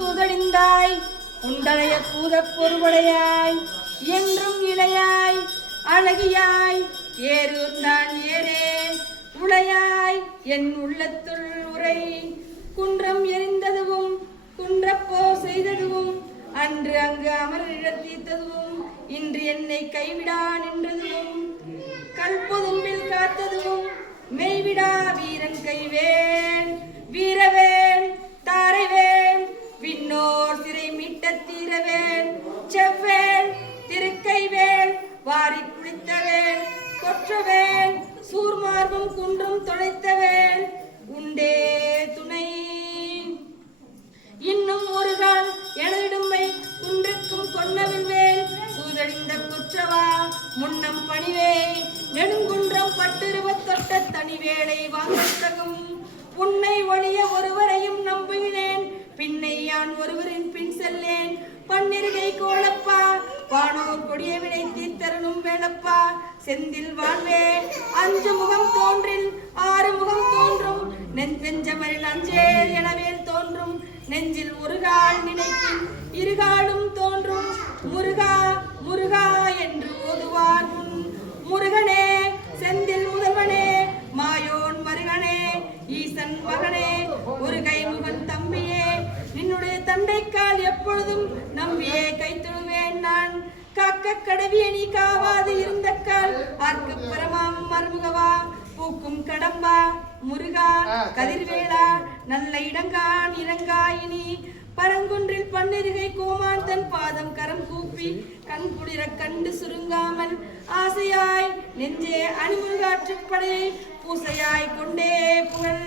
சூதடிந்தாய் உண்டளைய பூதப் பொறுபடையாய் என்றும் இளையாய் அழகியாய் ஏறுந்தான் ஏரே உளையாய் என் உள்ளத்துள் உரை குன்றம் எரிந்ததுவும் குன்றப்போ செய்ததுவும் அன்று அங்கு அமரிழத் தீர்த்ததுவும் இன்று என்னை கைவிடா நின்றதுவும் கல்பொதும்பில் காத்ததுவும் மெய்விடா வீரன் கைவேல் வீரவேல் தாரைவேல் விண்ணோர் சிறை மீட்ட தீரவேல் செவ்வேல் திருக்கைவேல் வாரி குளித்தவேல் கொற்றவேல் சூர்மார்பம் குன்றும் தொலைத்தவேல் உண்டே துணை இன்னும் ஒரு கால் எனதிடுமை குன்றுக்கும் கொன்னவில் வேல் சூதழிந்த குற்றவா முன்னம் பணிவே நெடுங்குன்றம் பட்டிருவத் தொட்ட தனிவேளை வாங்கத்தகும் உன்னை ஒழிய ஒருவரையும் நம்புகிறேன் பின்னை யான் ஒருவரின் பின் செல்லேன் பன்னிருகை கோளப்பா வானோர் கொடிய வினை தீர்த்தரனும் வேளப்பா செந்தில் வாழ்வே அஞ்சு முகம் தோன்றில் ஆறு முகம் தோன்றும் நெஞ்சமரில் அஞ்சேல் எனவேல் தோன்றும் நெஞ்சில் ஒருகால் நினைக்கும் இருகாலும் தோன்றும் முருகா முருகா என்று ஓதுவார் முன் முருகனே செந்தில் முதல்வனே மாயோன் மருகனே ஈசன் மகனே ஒரு கைமுகன் தம்பியே நின்னுடைய தண்டைக்கால் எப்பொழுதும் நம்பியே கைத்தொழுவேன் நான் காக்க கடவிய நீ காவாது இருந்த கால் ஆர்க்கு பரமாம் மருமுகவா பூக்கும் கடம்பா முருகா கதிர்வேளா நல்ல இடங்கான் இறங்காயினி பரங்குன்றில் பன்னிருகை கோமான் தன் பாதம் கரம் கூப்பி கண் குளிர கண்டு சுருங்காமல் ஆசையாய் நெஞ்சே அணிமுருகாற்றுப்படையை பூசையாய் கொண்டே புகழ்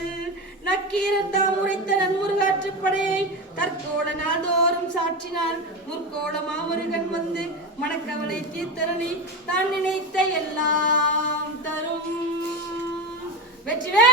நக்கீரத்தாம் உரைத்த நன்முருகாற்றுப்படையை தற்கோள நாள்தோறும் சாற்றினான் முற்கோள மாமுருகன் வந்து மனக்கவலை தீர்த்தரணி தான் நினைத்த எல்லாம் தரும் வெற்றிவே